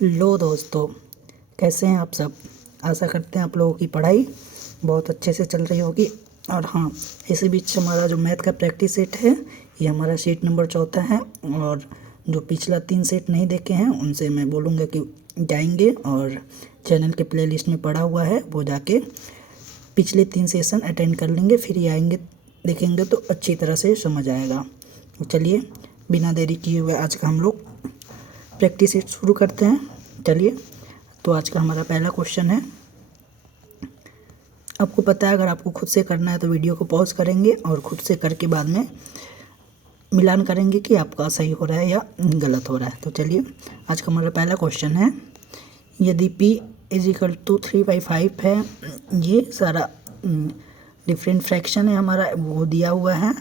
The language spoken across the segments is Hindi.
लो दोस्तों, कैसे हैं आप सब। आशा करते हैं आप लोगों की पढ़ाई बहुत अच्छे से चल रही होगी। और हाँ, इसी बीच हमारा जो मैथ का प्रैक्टिस सेट है, ये हमारा शीट नंबर 4 है। और जो पिछला 3 सेट नहीं देखे हैं उनसे मैं बोलूँगा कि जाएंगे और चैनल के प्लेलिस्ट में पड़ा हुआ है, वो जाके पिछले 3 सेशन अटेंड कर लेंगे, फिर ये आएंगे देखेंगे तो अच्छी तरह से समझ आएगा। तो चलिए बिना देरी किए हुए आज का हम लोग प्रैक्टिस सेट शुरू करते हैं। चलिए, तो आज का हमारा पहला क्वेश्चन है। आपको पता है, अगर आपको खुद से करना है तो वीडियो को पॉज करेंगे और खुद से करके बाद में मिलान करेंगे कि आपका सही हो रहा है या गलत हो रहा है। तो चलिए, आज का हमारा पहला क्वेश्चन है। यदि p = 3/5 है, ये सारा डिफरेंट फ्रैक्शन है हमारा, वो दिया हुआ है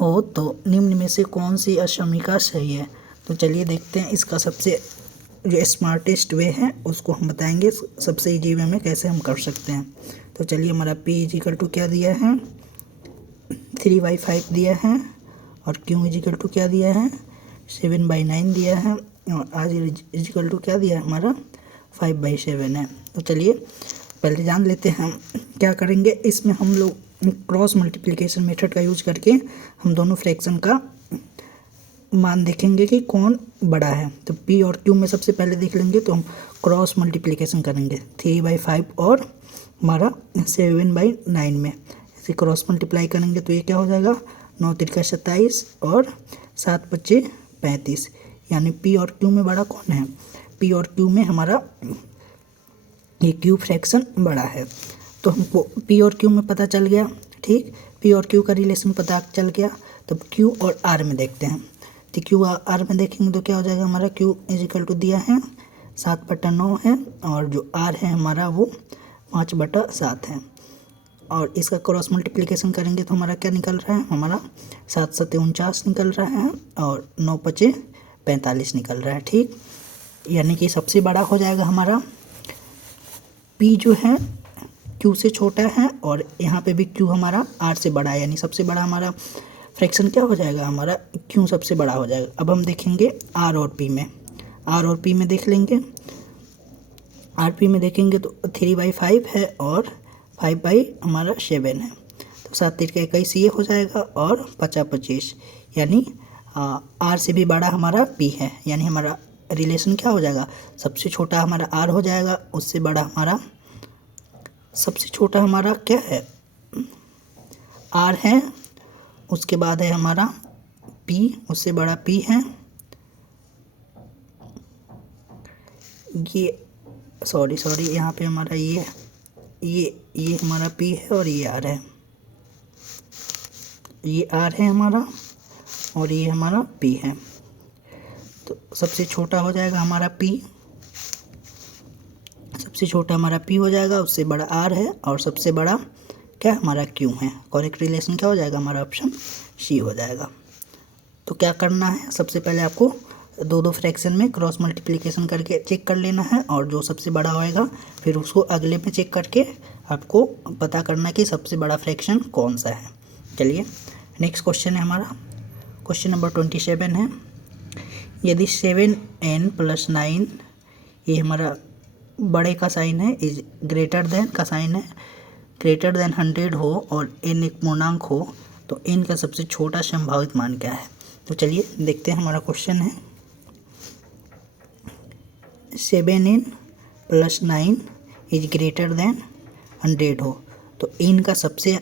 हो, तो निम्न में से कौन सी अशमिका सही है। तो चलिए देखते हैं, इसका सबसे जो स्मार्टेस्ट वे है उसको हम बताएंगे, सबसे ईजी वे में कैसे हम कर सकते हैं। तो चलिए, हमारा p = क्या दिया है, 3/5 दिया है, और q = क्या दिया है, 7/9 दिया है, और r क्या दिया है हमारा, 5/7 है। तो चलिए पहले जान लेते हैं हम क्या करेंगे। इसमें हम लोग क्रॉस मल्टीप्लिकेशन मेथड का यूज करके हम दोनों फ्रैक्शन का मान देखेंगे कि कौन बड़ा है। तो p और q में सबसे पहले देख लेंगे, तो हम क्रॉस मल्टीप्लिकेशन करेंगे 3/5 और हमारा 7/9 में ऐसे क्रॉस मल्टीप्लाई करेंगे तो ये क्या हो जाएगा, 9 त्रिका 27 और 7 पच्चे 35। यानी p और q में बड़ा कौन है, p और q में हमारा ये q फ्रैक्शन बड़ा है। तो हमको p और q में पता चल गया, ठीक, p और q का रिलेशन पता चल गया। तो q और r में देखते हैं। तो q और r में देखेंगे तो क्या हो जाएगा, हमारा q = दिया है 7/9 है, और जो r है हमारा वो 5/7 है। और इसका क्रॉस मल्टीप्लिकेशन करेंगे तो हमारा क्या निकल रहा है, हमारा 7 × 7 = 49 निकल रहा है, और 9 × 5 = 45 निकल रहा है, ठीक। यानी कि सबसे बड़ा हो जाएगा हमारा p जो है q से छोटा है, और यहाँ पे भी q हमारा r से बड़ा है, यानी सबसे बड़ा हमारा फ्रैक्शन क्या हो जाएगा, हमारा q सबसे बड़ा हो जाएगा। अब हम देखेंगे r और p में, r और p में देख लेंगे। r p में देखेंगे तो 3/5 है और 5/7 है, तो 7 त्रिका 21 ये हो जाएगा, और 50 25, यानी r से भी बड़ा हमारा p है। यानी हमारा रिलेशन क्या हो जाएगा, सबसे छोटा हमारा r हो जाएगा, उससे बड़ा हमारा सबसे छोटा हमारा क्या है, r है, उसके बाद है हमारा p, उससे बड़ा p है, ये सॉरी यहाँ पे हमारा ये हमारा p है, और ये r है, ये r है हमारा, और ये हमारा p है। तो सबसे छोटा हो जाएगा हमारा p, सबसे छोटा हमारा p हो जाएगा, उससे बड़ा r है, और सबसे बड़ा क्या हमारा q है। करेक्ट रिलेशन क्या हो जाएगा, हमारा ऑप्शन c हो जाएगा। तो क्या करना है, सबसे पहले आपको दो फ्रैक्शन में क्रॉस मल्टीप्लिकेशन करके चेक कर लेना है, और जो सबसे बड़ा होएगा फिर उसको अगले में चेक करके आपको पता करना कि सबसे बड़ा फ्रैक्शन कौन सा है। चलिए नेक्स्ट क्वेश्चन है हमारा, क्वेश्चन नंबर 27 है। यदि 7n + 9, ये हमारा बड़े का साइन है, इज ग्रेटर देन का साइन है, ग्रेटर देन 100 हो, और n एक पूर्णांक हो, तो n का सबसे छोटा संभावित मान क्या है। तो चलिए देखते हैं, हमारा क्वेश्चन है 7n + 9 इज ग्रेटर देन 100 हो, तो n का सबसे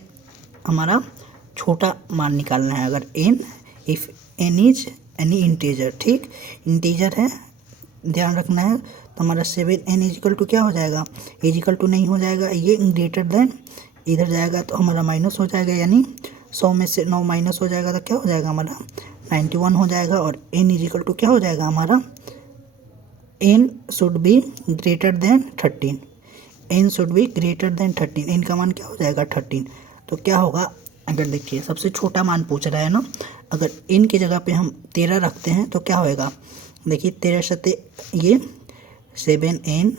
हमारा छोटा मान निकालना है। अगर n, if n is any integer, ठीक, इंटीजर है, ध्यान रखना है। तो हमारा 7n = क्या हो जाएगा, = नहीं हो जाएगा, ये ग्रेटर देन इधर जाएगा तो हमारा माइनस हो जाएगा, यानी 100 में से 9 माइनस हो जाएगा तो क्या हो जाएगा, हमारा 91 हो जाएगा। और n = क्या हो जाएगा हमारा, n should be greater than 13, n should be greater than 13, n का मान क्या हो जाएगा 13। तो क्या होगा, अगर देखिए सबसे छोटा मान पूछ रहा है ना, अगर n की जगह पे हम 13 रखते हैं तो क्या होएगा, देखिए 13 × 7 ये 7n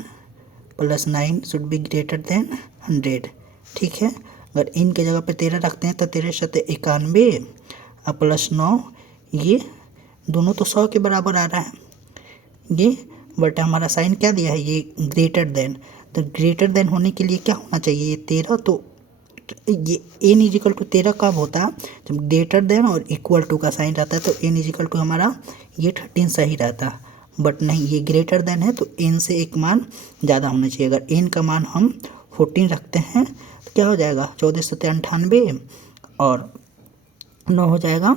+ 9 should be greater than 100, ठीक है। अगर n की जगह पे 13 रखते हैं तो 13 × 7 91 + 9, ये दोनों तो 100 के बराबर आ रहा है, ये बट हमारा साइन क्या दिया है, ये ग्रेटर देन। तो ग्रेटर देन होने के लिए क्या होना चाहिए, ये 13। तो ये n इजिकल टू 13 कब होता है, जब ग्रेटर देन और इक्वल टू का साइन रहता है। तो n इजिकल टू हमारा ये 13 सही रहता है, बट नहीं, ये ग्रेटर देन है तो n से एक मान ज़्यादा होना चाहिए। अगर n का मान हम 14 रखते हैं तो क्या हो जाएगा, 14 सत्ते 98 और 9 हो जाएगा,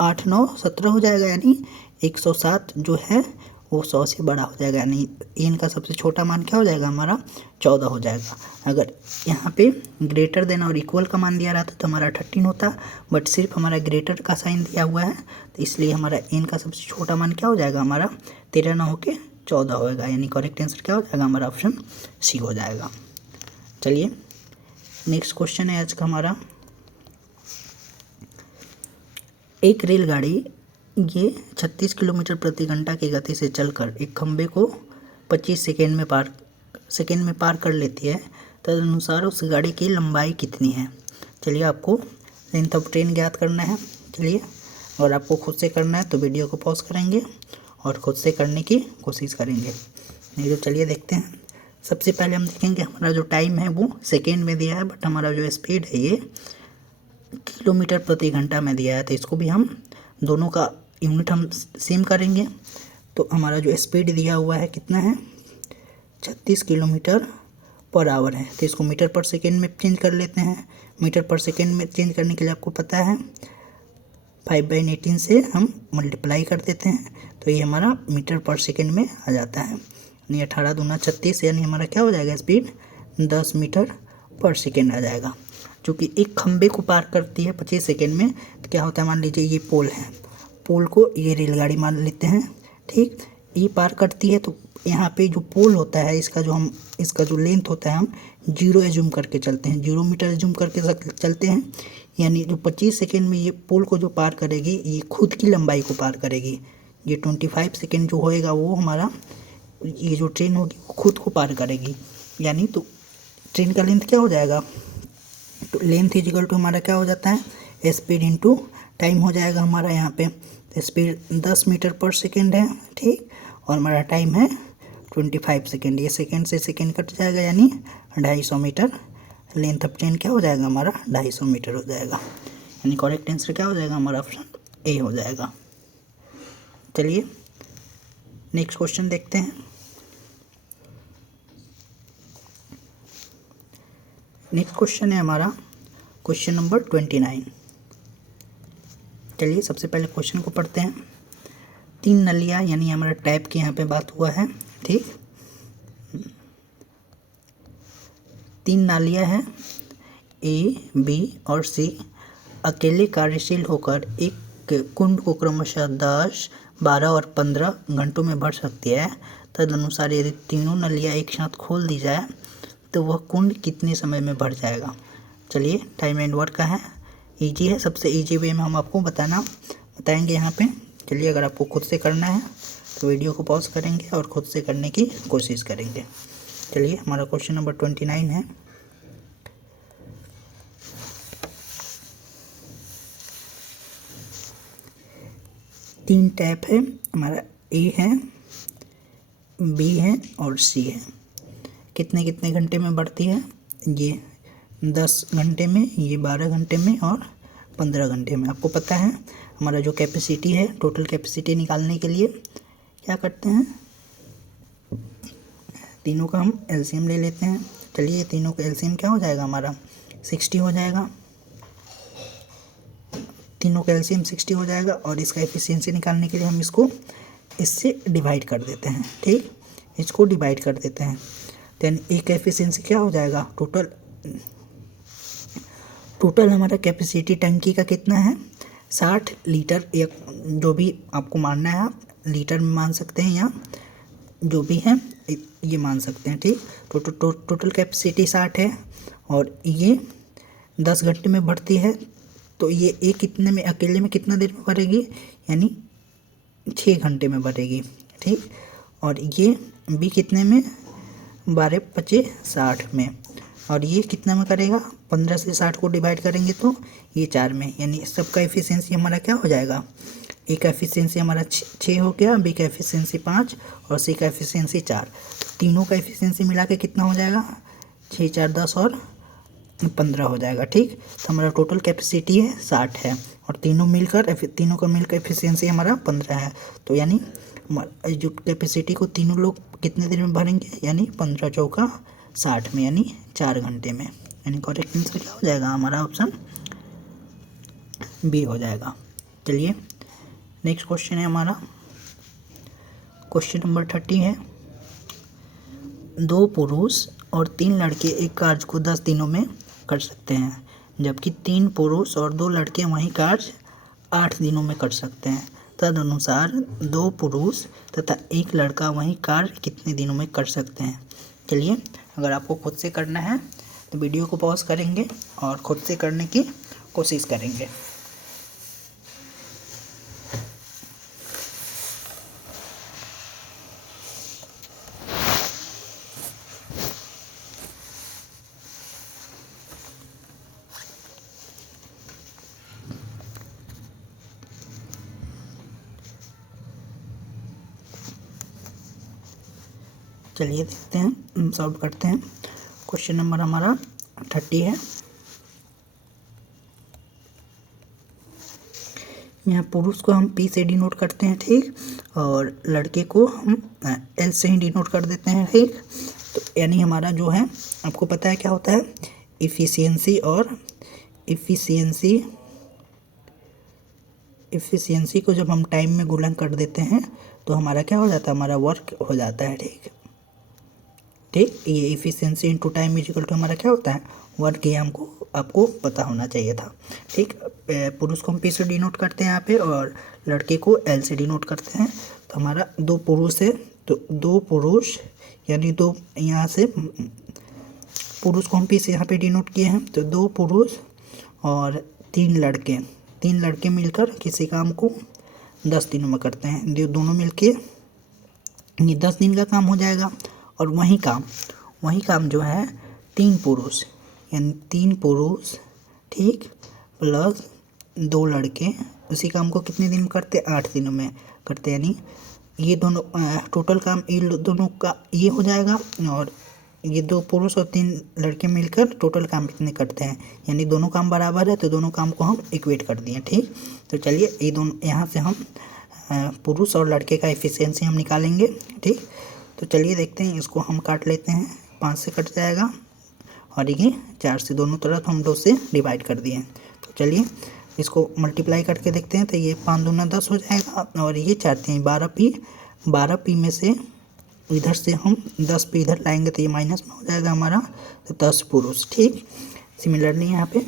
8 9 17 हो जाएगा, यानी 107 जो है वो 100 से बड़ा हो जाएगा, यानी n का सबसे छोटा मान क्या हो जाएगा हमारा 14 हो जाएगा। अगर यहाँ पे ग्रेटर देन और इक्वल का मान दिया रहता तो हमारा 13 होता, बट सिर्फ हमारा ग्रेटर का साइन दिया हुआ है तो इसलिए हमारा n का सबसे छोटा मान क्या हो जाएगा हमारा 13 ना होके 14 होएगा, यानी करेक्ट आंसर क्या हो जाएगा हमारा ऑप्शन सी हो जाएगा। चलिए नेक्स्ट क्वेश्चन है आज का हमारा, एक रेलगाड़ी ये 36 किलोमीटर प्रति घंटा की गति से चलकर एक खंभे को 25 सेकेंड में पार कर लेती है, तदनुसार उस गाड़ी की लंबाई कितनी है। चलिए आपको लेंथ ऑफ ट्रेन ज्ञात करना है। चलिए और आपको खुद से करना है तो वीडियो को पॉज करेंगे और खुद से करने की कोशिश करेंगे। नहीं तो चलिए देखते हैं। सबसे पहले हम देखेंगे हमारा जो टाइम है वो सेकेंड में दिया है, बट हमारा जो स्पीड है ये किलोमीटर प्रति घंटा में दिया है। तो इसको भी हम दोनों का यूनिट हम सेम करेंगे। तो हमारा जो स्पीड दिया हुआ है कितना है, 36 किलोमीटर पर आवर है। तो इसको मीटर पर सेकेंड में चेंज कर लेते हैं। मीटर पर सेकेंड में चेंज करने के लिए आपको पता है 5/18 से हम मल्टीप्लाई कर देते हैं, तो ये हमारा मीटर पर सेकेंड में आ जाता है, यानी 18 दूना 36, यानी हमारा क्या हो जाएगा स्पीड 10 मीटर पर सेकेंड आ जाएगा। चूँकि एक खंबे को पार करती है 25 सेकेंड में, तो क्या होता है, मान लीजिए ये पोल है, पोल को ये रेलगाड़ी मान लेते हैं, ठीक, ये पार करती है। तो यहाँ पे जो पोल होता है इसका जो लेंथ होता है हम 0 एज्यूम करके चलते हैं, 0 मीटर एज्यूम करके चलते हैं, यानी जो 25 सेकेंड में ये पोल को जो पार करेगी ये खुद की लंबाई को पार करेगी। ये 25 सेकेंड जो होएगा वो हमारा ये जो ट्रेन होगी वो खुद को पार करेगी, यानी तो ट्रेन का लेंथ क्या हो जाएगा, तो लेंथ इजिकल टू हमारा क्या हो जाता है स्पीड इनटू टाइम हो जाएगा हमारा। यहाँ पे स्पीड 10 मीटर पर सेकेंड है, ठीक, और हमारा टाइम है 25 सेकेंड। ये सेकेंड से सेकेंड कट जाएगा, यानी 250 मीटर। लेंथ ऑफ ट्रेन क्या हो जाएगा हमारा 250 मीटर हो जाएगा, यानी करेक्ट आंसर क्या हो जाएगा हमारा ऑप्शन ए हो जाएगा। चलिए नेक्स्ट क्वेश्चन देखते हैं। नेक्स्ट क्वेश्चन है हमारा क्वेश्चन नंबर 29। चलिए सबसे पहले क्वेश्चन को पढ़ते हैं। 3 नलियाँ, यानी हमारा टैप की यहाँ पे बात हुआ है, ठीक, 3 नालियाँ हैं ए, बी और सी, अकेले कार्यशील होकर एक कुंड को क्रमशः 10, 12 और 15 घंटों में भर सकती है। तदनुसार यदि तीनों नलियाँ एक साथ खोल दी जाए तो वह कुंड कितने समय में भर जाएगा। चलिए टाइम एंड वर्क का है, इजी है, सबसे इजी वे में हम आपको बताएंगे यहाँ पे। चलिए अगर आपको खुद से करना है तो वीडियो को पॉज करेंगे और खुद से करने की कोशिश करेंगे। चलिए हमारा क्वेश्चन नंबर 29 है। तीन टैप है हमारा, ए है, बी है और सी है। कितने कितने घंटे में बढ़ती है, ये 10 घंटे में, ये 12 घंटे में और 15 घंटे में। आपको पता है हमारा जो कैपेसिटी है, टोटल कैपेसिटी निकालने के लिए क्या करते हैं, तीनों का हम एलसीएम ले लेते हैं। चलिए तीनों का एलसीएम क्या हो जाएगा हमारा 60 हो जाएगा, तीनों का एलसीएम 60 हो जाएगा। और इसका एफिशिएंसी निकालने के लिए हम इसको इससे डिवाइड कर देते हैं, ठीक, इसको डिवाइड कर देते हैं। देन एक एफिशिएंसी क्या हो जाएगा, टोटल हमारा कैपेसिटी टंकी का कितना है 60 लीटर, या जो भी आपको मानना है आप लीटर में मान सकते हैं या जो भी है ये मान सकते हैं, ठीक। टोटल कैपेसिटी 60 है और ये 10 घंटे में बढ़ती है, तो ये एक कितने में, अकेले में कितना देर में भरेगी, यानी 6 घंटे में भरेगी, ठीक। और ये भी कितने में, 12 25 60 में, और ये कितना में करेगा, 15 से 60 को डिवाइड करेंगे तो ये 4 में, यानी सबका एफिशिएंसी हमारा क्या हो जाएगा ए का एफिशिएंसी हमारा 6 हो गया, बी का एफिशिएंसी 5 और सी का एफिशिएंसी 4। तीनों का एफिशिएंसी मिला के कितना हो जाएगा, 6 4 10 और 15 हो जाएगा। ठीक, तो हमारा टोटल कैपेसिटी है 60 है और तीनों का मिलकर एफिशिएंसी हमारा 15 है। तो यानी जो कैपेसिटी को तीनों लोग कितने देर में भरेंगे, यानी 15 चौका 60 में, यानी 4 घंटे में। यानी करेक्ट आंसर क्या हो जाएगा हमारा, ऑप्शन बी हो जाएगा। चलिए नेक्स्ट क्वेश्चन है हमारा, क्वेश्चन नंबर 30 है। 2 पुरुष और 3 लड़के एक कार्य को 10 दिनों में कर सकते हैं, जबकि 3 पुरुष और 2 लड़के वही कार्य 8 दिनों में कर सकते हैं। तदनुसार 2 पुरुष तथा 1 लड़का वही कार्य कितने दिनों में कर सकते हैं। चलिए, अगर आपको खुद से करना है तो वीडियो को पॉज करेंगे और खुद से करने की कोशिश करेंगे। चलिए देखते हैं, सॉल्व करते हैं। क्वेश्चन नंबर हमारा 30 है। यहाँ पुरुष को हम P से डिनोट करते हैं, ठीक, और लड़के को हम L से ही डिनोट कर देते हैं, ठीक। तो यानी हमारा जो है, आपको पता है क्या होता है, इफ़िशियंसी और इफ़िशियंसी को जब हम टाइम में गुणा कर देते हैं तो हमारा क्या हो जाता है, हमारा वर्क हो जाता है, ठीक। ये efficiency into time equal to हमारा क्या होता है, वर्क। ये आपको पता होना चाहिए था, ठीक। पुरुष को हम P से डिनोट करते हैं यहाँ पे और लड़के को L से डिनोट करते हैं। तो हमारा 2 पुरुष है, तो 2 पुरुष यानी 2, यहाँ से पुरुष को हम P से यहाँ पे डिनोट किए हैं, तो 2 पुरुष और 3 लड़के मिलकर किसी काम को 10 दिनों में करते हैं। जो दोनों मिलके ये 10 दिन का काम हो जाएगा। और वही काम जो है 3 पुरुष यानी 3 पुरुष, ठीक, प्लस 2 लड़के उसी काम को कितने दिन में करते, 8 दिनों में करते। यानी ये दोनों टोटल काम इन दोनों का ये हो जाएगा और ये 2 पुरुष और 3 लड़के मिलकर टोटल काम कितने करते हैं, यानी दोनों काम बराबर है तो दोनों काम को हम इक्वेट कर दिए, ठीक। तो चलिए ये दोनों यहाँ से हम पुरुष और लड़के का एफिशिएंसी हम निकालेंगे, ठीक। तो चलिए देखते हैं, इसको हम काट लेते हैं, 5 से कट जाएगा और ये 4 से, दोनों तरफ हम 2 से डिवाइड कर दिए। तो चलिए इसको मल्टीप्लाई करके देखते हैं, तो ये 5 दूना 10 हो जाएगा और ये 4 3 12 पी में से इधर से हम 10 पे इधर लाएंगे तो ये माइनस में हो जाएगा हमारा, तो 10 पुरुष, ठीक। सिमिलरली यहाँ पे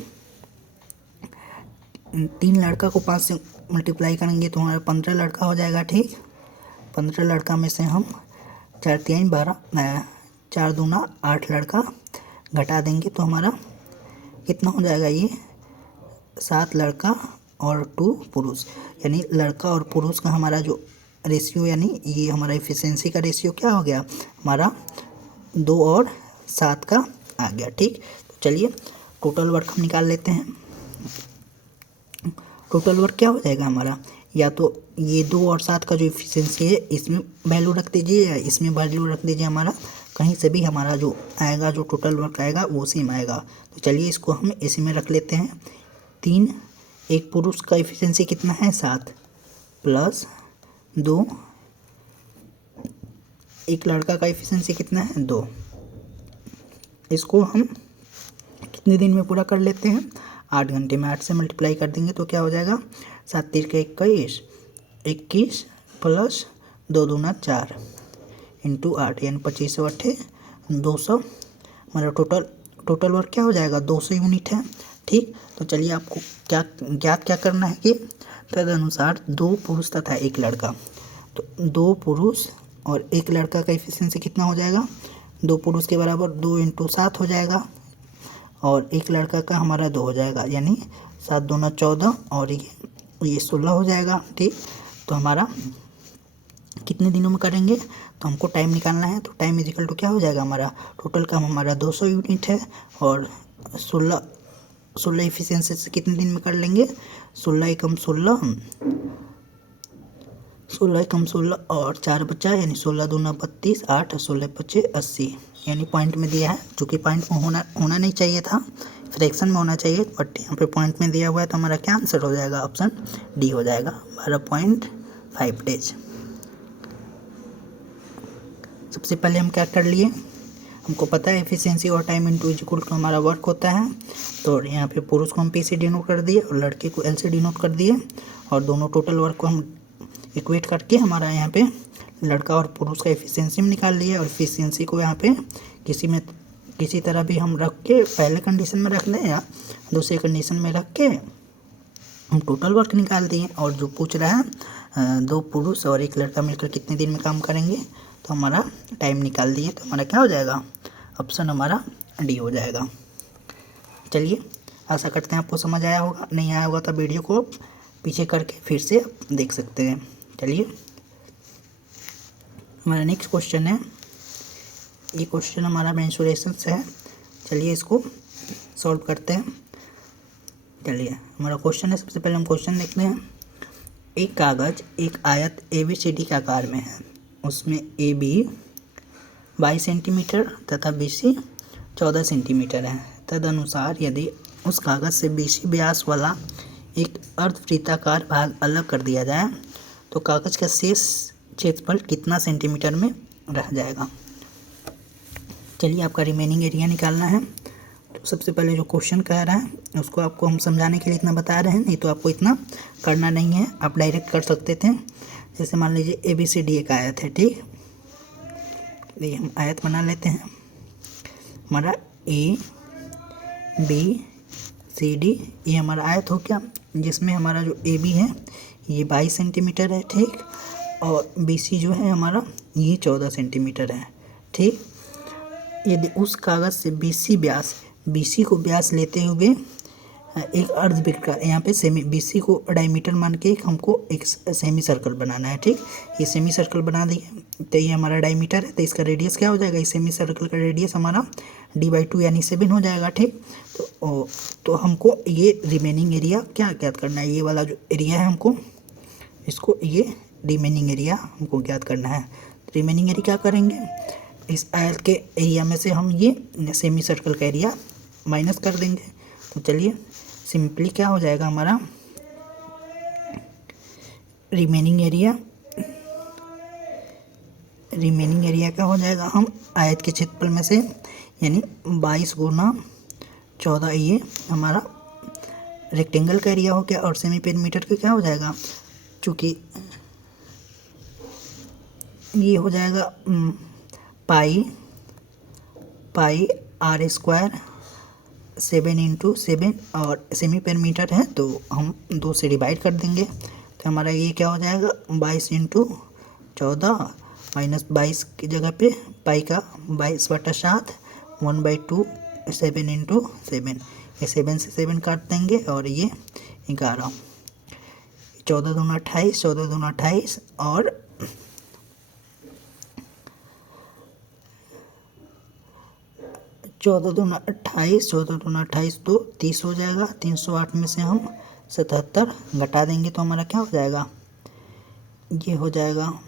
3 लड़का को 5 से मल्टीप्लाई करेंगे तो हमारा 15 लड़का हो जाएगा, ठीक। 15 लड़का में से हम 4 3 12 4 दूना 8 लड़का घटा देंगे तो हमारा कितना हो जाएगा, ये 7 लड़का और 2 पुरुष। यानी लड़का और पुरुष का हमारा जो रेशियो, यानी ये हमारा एफिशिएंसी का रेशियो क्या हो गया, हमारा 2 और 7 का आ गया, ठीक। तो चलिए टोटल वर्क हम निकाल लेते हैं। टोटल वर्क क्या हो जाएगा हमारा, या तो ये 2 और 7 का जो एफिशिएंसी है इसमें वैल्यू रख दीजिए या इसमें वैल्यू रख दीजिए, हमारा कहीं से भी हमारा जो आएगा, जो टोटल वर्क आएगा वो सेम आएगा। तो चलिए इसको हम इसी में रख लेते हैं। 3, एक पुरुष का एफिशिएंसी कितना है, 7 प्लस 2, एक लड़का का एफिशिएंसी कितना है, 2। इसको हम कितने दिन में पूरा कर लेते हैं, 8 घंटे में। 8 से मल्टीप्लाई कर देंगे तो क्या हो जाएगा, 7 3 21 प्लस 2 दूना 4 इंटू 8 यानी 25 और 8 200। हमारा टोटल वर्क क्या हो जाएगा, 200 यूनिट है, ठीक। तो चलिए आपको क्या करना है कि तदनुसार 2 पुरुष तथा 1 लड़का, तो 2 पुरुष और 1 लड़का का एफिशिएंसी कितना हो जाएगा, 2 पुरुष के बराबर 2 इंटू 7 हो जाएगा और 1 लड़का का हमारा 2 हो जाएगा, यानी 7 दूना 14 और ये 16 हो जाएगा, ठीक। तो हमारा कितने दिनों में करेंगे, तो हमको टाइम निकालना है। तो टाइम इजिकल टू क्या हो जाएगा, हमारा टोटल काम हमारा 200 यूनिट है और 16 एफिशिएंसी से कितने दिन में कर लेंगे, 16 एकम 16 16 कम 16 और 4 बचा, यानी 16 दूना 32, 8 16 पचे 80, यानी पॉइंट में दिया है। चूँकि पॉइंट में होना नहीं चाहिए था, फ्रैक्शन में होना चाहिए, बट यहाँ पे पॉइंट में दिया हुआ है, तो हमारा क्या आंसर हो जाएगा? ऑप्शन डी हो जाएगा, 12.5 डेज। सबसे पहले हम क्या कर लिए, हमको पता है एफिशिएंसी और टाइम इनटू इक्वल टू हमारा वर्क होता है, तो यहाँ पे पुरुष को हम पी से डिनोट कर दिए और लड़के को एल से डिनोट कर दिए, और दोनों टोटल वर्क को हम इक्वेट करके हमारा यहाँ पे लड़का और पुरुष का एफिशिएंसी में निकाल लिए, और एफिशिएंसी को यहाँ पे किसी तरह भी हम रख के पहले कंडीशन में रख लें या दूसरे कंडीशन में रख के हम टोटल वर्क निकाल दिए। और जो पूछ रहा है 2 पुरुष और 1 लड़का मिलकर कितने दिन में काम करेंगे, तो हमारा टाइम निकाल दिए, तो हमारा क्या हो जाएगा? ऑप्शन हमारा डी हो जाएगा। चलिए, आशा करते हैं आपको समझ आया होगा, नहीं आया होगा तो वीडियो को पीछे करके फिर से आप देख सकते हैं। चलिए, हमारा नेक्स्ट क्वेश्चन है, ये क्वेश्चन हमारा मेंसुरेशन से है। चलिए इसको सॉल्व करते हैं। चलिए, हमारा क्वेश्चन है, सबसे पहले हम क्वेश्चन देखते हैं। एक कागज़ एक आयत ABCD के आकार में है, उसमें AB 22 सेंटीमीटर तथा BC 14 सेंटीमीटर है। तदनुसार यदि उस कागज़ से BC व्यास वाला एक अर्धवृत्ताकार भाग अलग कर दिया जाए तो कागज़ का शेष क्षेत्रफल कितना सेंटीमीटर में रह जाएगा? चलिए, आपका रिमेनिंग एरिया निकालना है। तो सबसे पहले जो क्वेश्चन कह रहा है उसको आपको हम समझाने के लिए इतना बता रहे हैं, नहीं तो आपको इतना करना नहीं है, आप डायरेक्ट कर सकते थे। जैसे मान लीजिए ABCD एक आयत है, ठीक, ये हम आयत बना लेते हैं। हमारा ABCD ये हमारा आयत हो गया, जिसमें हमारा जो AB है ये 22 सेंटीमीटर है, ठीक, और BC जो है हमारा ये 14 सेंटीमीटर है, ठीक। यदि उस कागज़ से BC को व्यास लेते हुए एक अर्धवृत्त का, यहाँ पे BC को डायमीटर मान के हमको एक सेमी सर्कल बनाना है, ठीक। ये सेमी सर्कल बना दिए, तो ये हमारा डायमीटर है, तो इसका रेडियस क्या हो जाएगा? इस सेमी सर्कल का रेडियस हमारा D/2 यानी 7 हो जाएगा, ठीक। तो हमको ये रिमेनिंग एरिया क्या ज्ञात करना है? ये वाला जो एरिया है हमको इसको, ये रिमेनिंग एरिया हमको ज्ञात करना है। रिमेनिंग एरिया क्या करेंगे? इस आयत के एरिया में से हम ये सेमी सर्कल का एरिया माइनस कर देंगे। तो चलिए, सिंपली क्या हो जाएगा हमारा रिमेनिंग एरिया क्या हो जाएगा? हम आयत के क्षेत्रफल में से यानी 22 गुना 14, ये हमारा रेक्टेंगल का एरिया हो गया, और सेमी पेरीमीटर का क्या हो जाएगा? चूँकि ये हो जाएगा पाई R² 7 × 7, और सेमी पेरीमीटर है तो हम 2 से डिवाइड कर देंगे, तो हमारा ये क्या हो जाएगा? 22 × 14 माइनस 22 की जगह पे पाई का 22/7 1/2 7 × 7, ये 7 से 7 काट देंगे, और ये 11, 14 दूना 28, 14 दूना 28, और 14 दूना 28, 14 दूना 28 तो 30 हो जाएगा। 308 में से हम 77 घटा देंगे तो हमारा क्या हो जाएगा? ये हो जाएगा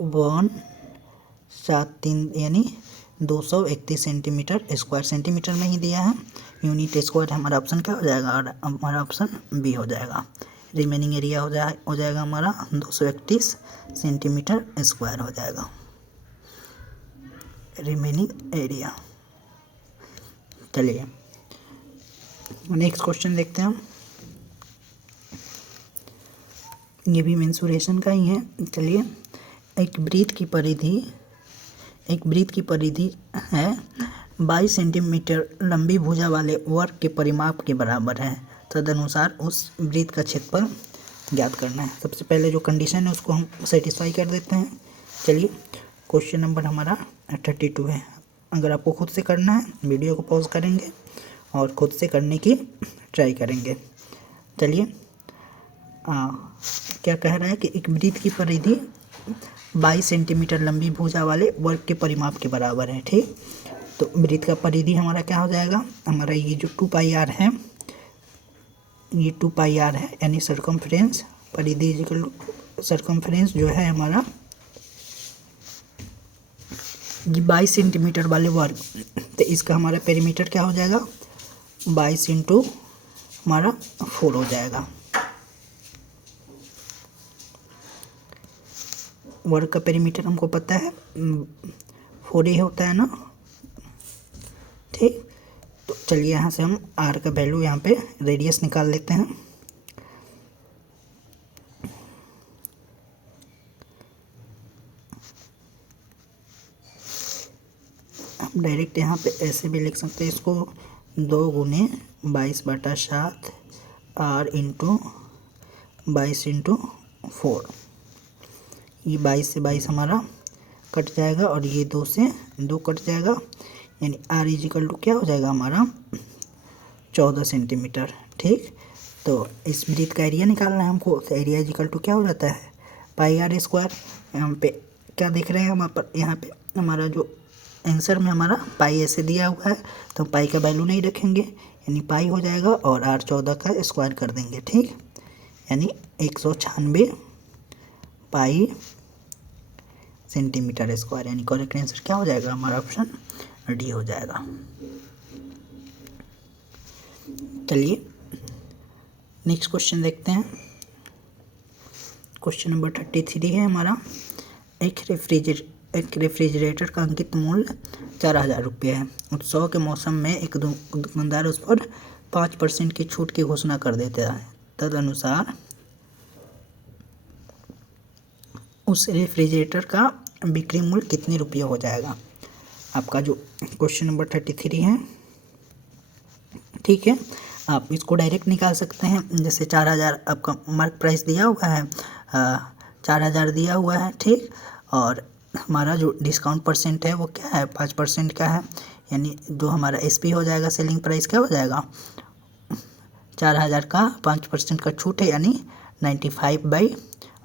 173 यानी 231 सेंटीमीटर स्क्वायर। सेंटीमीटर में ही दिया है, यूनिट स्क्वायर हमारा ऑप्शन क्या हो जाएगा? और हमारा ऑप्शन बी हो जाएगा। रिमेनिंग एरिया हो जाएगा हमारा 231 सेंटीमीटर स्क्वायर हो जाएगा रिमेनिंग एरिया। चलिए नेक्स्ट क्वेश्चन देखते हैं हम, ये भी मेंसुरेशन का ही है। चलिए, एक वृत्त की परिधि है 22 सेंटीमीटर लंबी भुजा वाले वर्ग के परिमाप के बराबर है। तदनुसार उस वृत्त का क्षेत्रफल ज्ञात करना है। सबसे पहले जो कंडीशन है उसको हम सेटिस्फाई कर देते हैं। चलिए, क्वेश्चन नंबर हमारा 32 है। अगर आपको खुद से करना है वीडियो को पॉज करेंगे और खुद से करने की ट्राई करेंगे। चलिए, क्या कह रहा है कि एक वृत्त की परिधि 22 सेंटीमीटर लंबी भुजा वाले वर्ग के परिमाप के बराबर है, ठीक। तो वृत्त का परिधि हमारा क्या हो जाएगा? हमारा ये जो 2πr है ये 2 पाई आर है, यानी सर्कमफ्रेंस परिधि इक्वल टू सर्कमफ्रेंस जो है हमारा 22 सेंटीमीटर वाले वर्ग, तो इसका हमारा पेरीमीटर क्या हो जाएगा 22 इंटू हमारा 4 हो जाएगा। वर्ग का पेरीमीटर हमको पता है 4 ही होता है ना, ठीक। तो चलिए यहाँ से हम आर का वैल्यू यहाँ पे रेडियस निकाल लेते हैं। हम डायरेक्ट यहाँ पे ऐसे भी लिख सकते हैं इसको 2 गुने 22/7 आर इंटू 22 इंटू 4। ये 22 से 22 हमारा कट जाएगा और ये 2 से 2 कट जाएगा, यानी आर इजिकल टू क्या हो जाएगा हमारा 14 सेंटीमीटर, ठीक। तो इस वृत्त का एरिया निकालना है हमको, तो एरिया इजिकल टू क्या हो जाता है पाई आर स्क्वायर। यहाँ पे क्या देख रहे हैं हम पर, यहाँ पे हमारा जो आंसर में हमारा पाई ऐसे दिया हुआ है, तो पाई का वैल्यू नहीं रखेंगे, यानी पाई हो जाएगा और आर 14 का स्क्वायर कर देंगे, ठीक। यानी 196 पाई सेंटीमीटर स्क्वायर, यानी करेक्ट आंसर क्या हो जाएगा हमारा ऑप्शन डी हो जाएगा। चलिए नेक्स्ट क्वेश्चन देखते हैं। क्वेश्चन नंबर 33 है हमारा। एक रेफ्रिजरेटर का अंकित मूल्य 4000 रुपये है। उत्सव के मौसम में एक दुकानदार उस पर 5% की छूट की घोषणा कर देता है। तदनुसार उस रेफ्रिजरेटर का बिक्री मूल्य कितने रुपये हो जाएगा। आपका जो क्वेश्चन नंबर 33 है, ठीक है, आप इसको डायरेक्ट निकाल सकते हैं। जैसे 4000 आपका मार्क प्राइस दिया हुआ है, 4000 दिया हुआ है, ठीक। और हमारा जो डिस्काउंट परसेंट है वो क्या है 5% का है, यानी जो हमारा एसपी हो जाएगा सेलिंग प्राइस क्या हो जाएगा 4000 का 5% का छूट है, यानी 95 बाई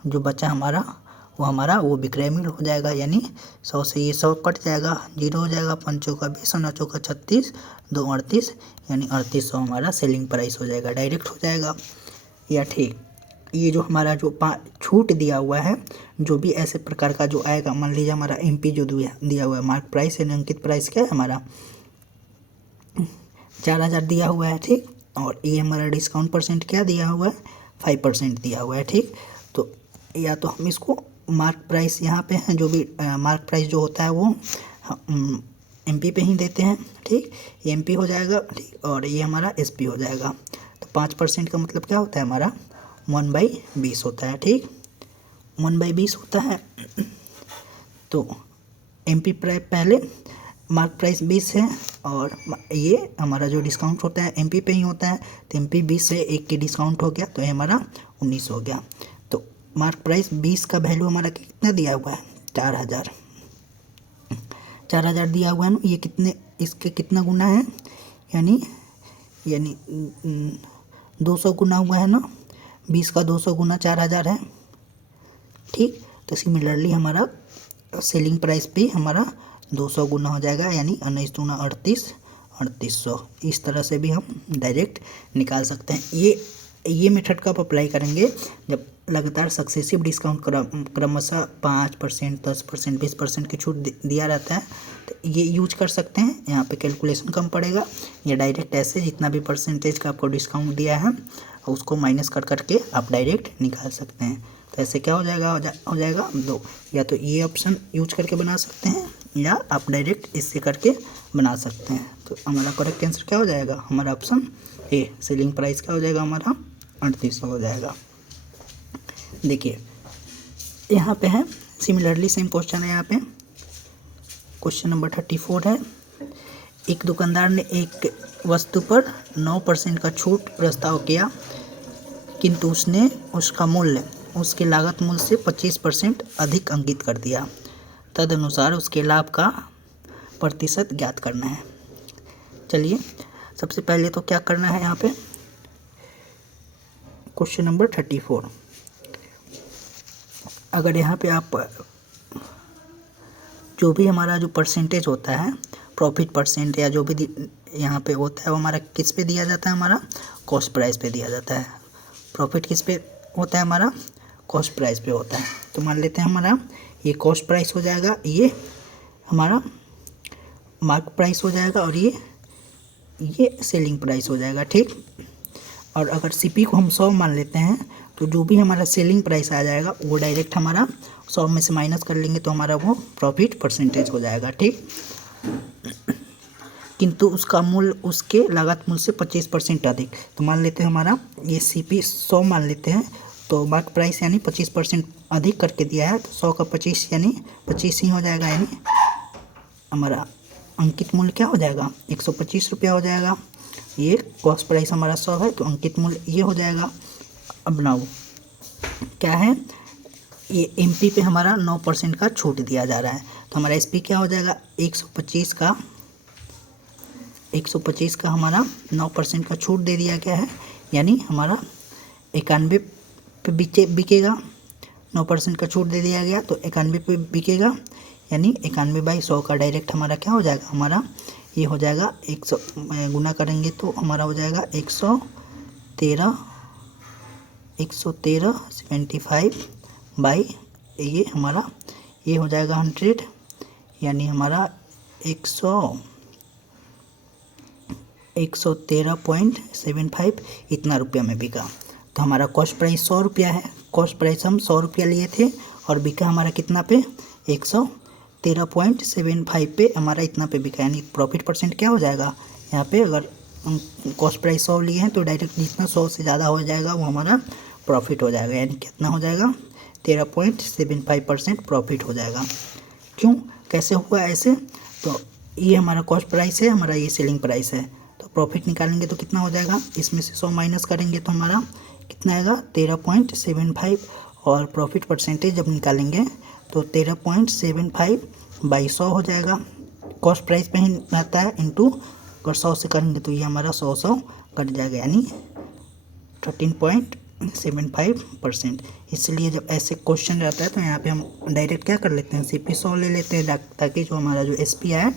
जो बचा हमारा वो विक्रय मूल्य हो जाएगा। यानी 100 से ये 100 कट जाएगा, 0 हो जाएगा, 5 का 20 और 9 का 36, 2 38, यानी 3800 हमारा सेलिंग प्राइस हो जाएगा, डायरेक्ट हो जाएगा या ठीक। ये जो हमारा जो छूट दिया हुआ है, जो भी ऐसे प्रकार का जो आएगा, मान लीजिए हमारा एमपी जो दिया हुआ है मार्क प्राइस यानी अंकित प्राइस क्या है हमारा 4000 दिया हुआ है, ठीक। और ये हमारा डिस्काउंट परसेंट क्या दिया हुआ है 5% दिया हुआ है, ठीक। तो या तो हम इसको मार्क प्राइस यहाँ पे है, जो भी मार्क प्राइस जो होता है वो एमपी पे ही देते हैं, ठीक। ये एमपी हो जाएगा, ठीक, और ये हमारा एसपी हो जाएगा। तो 5% का मतलब क्या होता है हमारा 1/20 होता है, ठीक, 1/20 होता है। तो एमपी प्राइस पहले मार्क प्राइस 20 है और ये हमारा जो डिस्काउंट होता है एमपी पे ही होता है, तो एमपी 20 से 1 की डिस्काउंट हो गया, तो ये हमारा 19 हो गया। तो मार्क प्राइस 20 का वैल्यू हमारा कितना दिया हुआ है 4000 दिया हुआ है ना, ये कितने इसके कितना गुना है, यानी 200 गुना हुआ है ना, 20 का 200 गुना 4000 है, ठीक। तो सिमिलरली हमारा सेलिंग प्राइस पे हमारा 200 गुना हो जाएगा, यानी 19 दूना 3800। इस तरह से भी हम डायरेक्ट निकाल सकते हैं। ये मेथड का आप अप्लाई करेंगे जब लगातार सक्सेसिव डिस्काउंट क्रमशः 5%, 10%, 20% की छूट दिया रहता है, तो ये यूज कर सकते हैं। यहाँ पे कैलकुलेशन कम पड़ेगा, या डायरेक्ट ऐसे जितना भी परसेंटेज का आपको डिस्काउंट दिया है उसको माइनस कर करके आप डायरेक्ट निकाल सकते हैं। तो ऐसे क्या हो जाएगा हो जाएगा 2, या तो ये ऑप्शन यूज करके बना सकते हैं या आप डायरेक्ट इससे करके बना सकते हैं। तो हमारा करेक्ट आंसर क्या हो जाएगा हमारा ऑप्शन ए, सेलिंग प्राइस क्या हो जाएगा हमारा 3800 हो जाएगा। देखिए यहाँ पे है सिमिलरली सेम क्वेश्चन है। यहाँ पे क्वेश्चन नंबर 34 है। एक दुकानदार ने एक वस्तु पर 9% का छूट प्रस्ताव किया, किंतु उसने उसका मूल्य उसके लागत मूल्य से 25% अधिक अंकित कर दिया। तदनुसार उसके लाभ का प्रतिशत ज्ञात करना है। चलिए सबसे पहले तो क्या करना है यहाँ पे क्वेश्चन नंबर 34। अगर यहाँ पे आप जो भी हमारा जो परसेंटेज होता है प्रॉफिट परसेंट या जो भी यहाँ पे होता है वो हमारा किस पे दिया जाता है, हमारा कॉस्ट प्राइस पे दिया जाता है। प्रॉफिट किस पे होता है हमारा? कॉस्ट प्राइस पे होता है। तो मान लेते हैं हमारा ये कॉस्ट प्राइस हो जाएगा, ये हमारा मार्क प्राइस हो जाएगा और ये सेलिंग प्राइस हो जाएगा, ठीक। और अगर सीपी को हम 100 मान लेते हैं तो जो भी हमारा सेलिंग प्राइस आ जाएगा वो डायरेक्ट हमारा 100 में से माइनस कर लेंगे तो हमारा वो प्रॉफिट परसेंटेज हो जाएगा, ठीक। किंतु उसका मूल्य उसके लागत मूल्य से 25% अधिक। तो मान लेते हैं हमारा ये सीपी 100 मान लेते हैं, तो मार्क प्राइस यानी 25% अधिक करके दिया है, तो 100 का 25 यानी 25 ही हो जाएगा, यानी हमारा अंकित मूल्य क्या हो जाएगा? 125 रुपया हो जाएगा। ये कॉस्ट प्राइस हमारा 100 है तो अंकित मूल्य ये हो जाएगा। अब नाउ क्या है, ये एमपी पे हमारा 9% का छूट दिया जा रहा है, तो हमारा एसपी क्या हो जाएगा? 125 का हमारा 9% का छूट दे दिया गया है, यानी हमारा 91 पे बिकेगा। 9% का छूट दे दिया गया तो 91 पे बिकेगा, यानी 91/100 का डायरेक्ट हमारा क्या हो जाएगा? हमारा ये हो जाएगा 100 गुना करेंगे तो हमारा हो जाएगा 113 बाई ये हमारा ये हो जाएगा 100, यानी हमारा 113.75 इतना रुपया में बिका। तो हमारा कॉस्ट प्राइस 100 रुपया है, कॉस्ट प्राइस हम 100 रुपया लिए थे और बिका हमारा कितना पे? 113.75 पे हमारा इतना पे बिका, यानी प्रॉफिट परसेंट क्या हो जाएगा यहाँ पे? अगर हम कॉस्ट प्राइस 100 लिए हैं तो डायरेक्ट जितना 100 से ज़्यादा हो जाएगा वो हमारा प्रॉफिट हो जाएगा, यानी कितना हो जाएगा? 13.75% प्रॉफिट हो जाएगा। क्यों, कैसे हुआ ऐसे? तो ये हमारा कॉस्ट प्राइस है, हमारा ये सेलिंग प्राइस है, तो प्रॉफिट निकालेंगे तो कितना हो जाएगा? इसमें से 100 माइनस करेंगे तो हमारा कितना आएगा? 13.75, और प्रॉफिट परसेंटेज जब निकालेंगे तो 13.75/100 हो जाएगा। कॉस्ट प्राइस पे ही रहता है, इंटू अगर 100 से करेंगे तो ये हमारा 100 कट जाएगा, यानी 13.75%। इसलिए जब ऐसे क्वेश्चन रहता है तो यहाँ पे हम डायरेक्ट क्या कर लेते हैं? सीपी 100 ले लेते हैं, ताकि जो हमारा जो एसपी है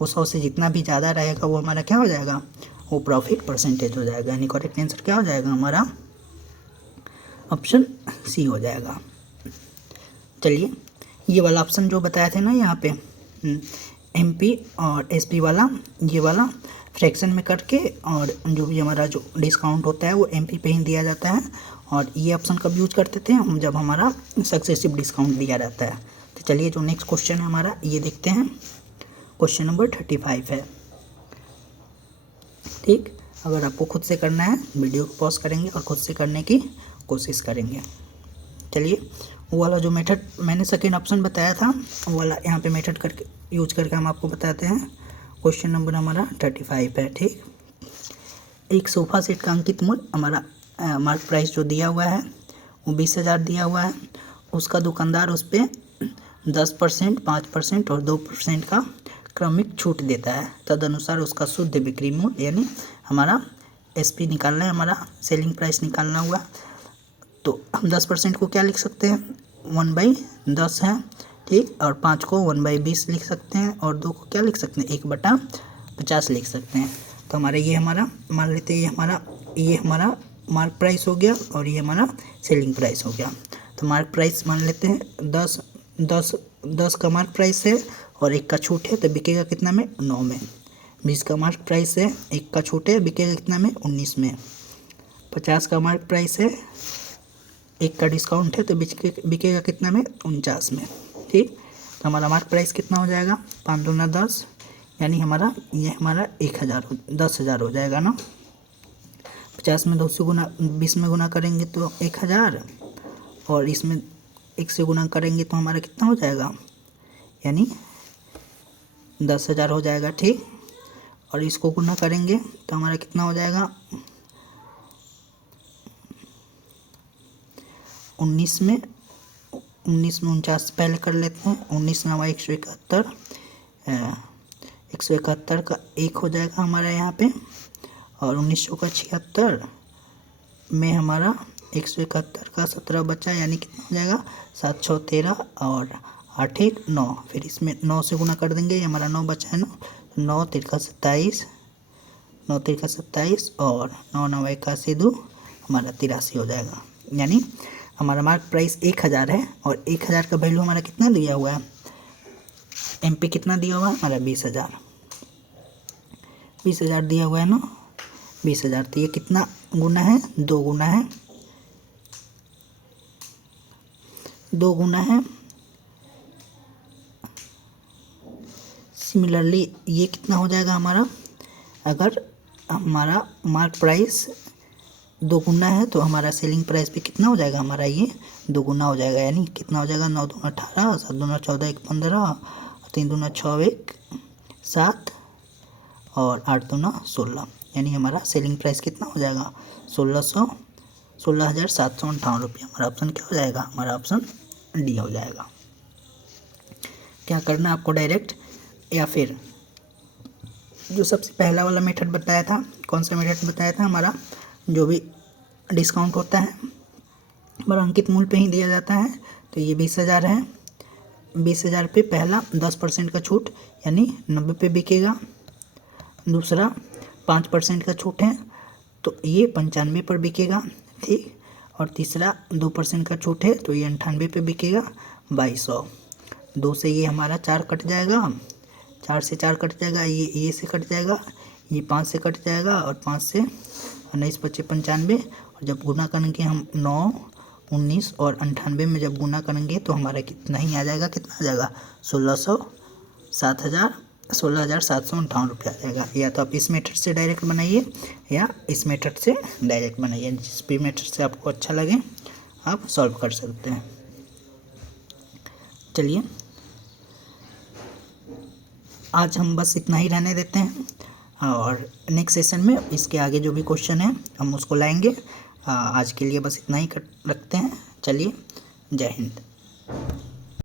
वो 100 से जितना भी ज़्यादा रहेगा वो हमारा क्या हो जाएगा? वो प्रॉफिट परसेंटेज हो जाएगा, यानी करेक्ट आंसर क्या हो जाएगा? हमारा ऑप्शन सी हो जाएगा। चलिए, ये वाला ऑप्शन जो बताया थे ना यहाँ पे एमपी और एसपी वाला, ये वाला फ्रैक्शन में करके, और जो भी हमारा जो डिस्काउंट होता है वो एमपी पे ही दिया जाता है, और ये ऑप्शन कब यूज करते थे हम? जब हमारा सक्सेसिव डिस्काउंट दिया जाता है। तो चलिए, जो नेक्स्ट क्वेश्चन है हमारा ये देखते हैं। क्वेश्चन नंबर 35 है, ठीक। अगर आपको खुद से करना है वीडियो को पॉज करेंगे और खुद से करने की कोशिश करेंगे। चलिए, वो वाला जो मेथड मैंने सेकेंड ऑप्शन बताया था वो वाला यहाँ पे मेथड करके यूज करके हम आपको बताते हैं। क्वेश्चन नंबर हमारा 35 है, ठीक। एक सोफ़ा सेट का अंकित मूल्य हमारा मार्क प्राइस जो दिया हुआ है वो 20,000 दिया हुआ है। उसका दुकानदार उस पर 10%, 5% और 2% का क्रमिक छूट देता है। तदनुसार उसका शुद्ध बिक्री मूल्य, यानी हमारा एसपी निकालना है, हमारा सेलिंग प्राइस निकालना हुआ। तो हम 10% को क्या लिख सकते हैं? 1/10 है, ठीक। और 5 को 1/20 लिख सकते हैं, और 2 को क्या लिख सकते हैं? 1/50 लिख सकते हैं। तो हमारा ये हमारा मान लेते हैं ये हमारा मार्क प्राइस हो गया और ये हमारा सेलिंग प्राइस हो गया। तो मार्क प्राइस मान लेते हैं 10 का मार्क प्राइस है और 1 का छूट है, तो बिकेगा कितना में? 9 में। 20 का मार्क प्राइस है, 1 का छूट है, बिकेगा कितना में? 19 में। 50 का मार्क प्राइस है, 1 का डिस्काउंट है, तो बिकेगा कितना में? 49 में, ठीक। तो हमारा मार्क प्राइस कितना हो जाएगा? 5 दूना 10, यानी हमारा ये हमारा 10,000 हो जाएगा ना। 50 में 2 से गुना 20 में गुना करेंगे तो 1000, और इसमें 1 से गुना करेंगे तो हमारा कितना हो जाएगा? यानी 10,000 हो जाएगा, ठीक। और इसको गुना करेंगे तो हमारा कितना हो जाएगा? 19 में 49 पहले कर लेते हैं। 19 नवा 171, 171 का 1 हो जाएगा हमारा यहाँ पे, और 1900 का 76 में हमारा 171 का 17 बचा, यानी कितना हो जाएगा? 713 और 8 1 9। फिर इसमें 9 से गुना कर देंगे, ये हमारा 9 बचा है ना। 9 3 का 27, 9 तिरका 27 और 9 9 81 2 हमारा 83 हो जाएगा। यानी हमारा मार्क प्राइस 1000 है और 1000 का वैल्यू हमारा कितना दिया हुआ है, MP कितना दिया हुआ है हमारा 20,000 दिया हुआ है ना 20,000। तो ये कितना गुना है, 2 गुना है, 2 गुना है। सिमिलरली ये कितना हो जाएगा हमारा, अगर हमारा मार्क प्राइस 2 गुना है तो हमारा सेलिंग प्राइस भी कितना हो जाएगा, हमारा ये 2 गुना हो जाएगा। यानी कितना हो जाएगा, 9 दूना 18, 7 दूना 14, 1 15, 3 दूना 6, 1 7 और 8 दूना 16। यानी हमारा सेलिंग प्राइस कितना हो जाएगा, 16,758 रुपये। हमारा ऑप्शन क्या हो जाएगा, हमारा ऑप्शन डी हो जाएगा। क्या करना है आपको डायरेक्ट, या फिर जो सबसे पहला वाला मेथड बताया था, कौन सा मेथड बताया था, हमारा जो भी डिस्काउंट होता है हमारा अंकित मूल्य पे ही दिया जाता है। तो ये 20,000 है, 20,000 पे पहला 10% का छूट यानी 90 पे बिकेगा। दूसरा 5% का छूट है तो ये 95 पर बिकेगा, ठीक। और तीसरा 2% का छूट है तो ये 98 पे बिकेगा 2200। 2 से ये हमारा 4 कट जाएगा, 4 से 4 कट जाएगा, ये से कट जाएगा, ये 5 से कट जाएगा और 5 से 19 25 95। और जब गुना करेंगे हम 9 19 और 98 में जब गुना करेंगे तो हमारा कितना ही आ जाएगा, कितना आ जाएगा 16,758 रुपये आ जाएगा। या तो आप इस मेथड से डायरेक्ट बनाइए या इस मेथड से डायरेक्ट बनाइए, जिस भी मेथड से आपको अच्छा लगे आप सॉल्व कर सकते हैं। चलिए आज हम बस इतना ही रहने देते हैं और नेक्स्ट सेशन में इसके आगे जो भी क्वेश्चन है हम उसको लाएंगे। आज के लिए बस इतना ही रखते हैं। चलिए, जय हिंद।